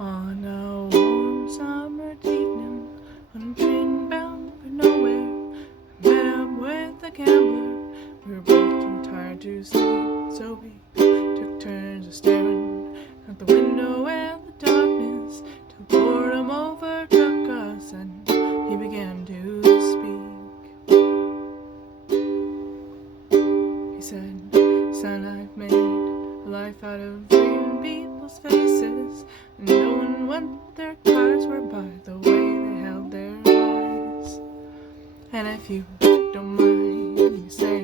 On a warm summer evening, on a train bound for nowhere, I met up with a gambler. We were both too tired to sleep, so we took turns of staring out the window in the darkness till boredom overtook us and he began to speak. He said, "Son, I've made a life out of reading people's faces, and knowing what their cards were by the way they held their eyes. And if you don't mind me saying,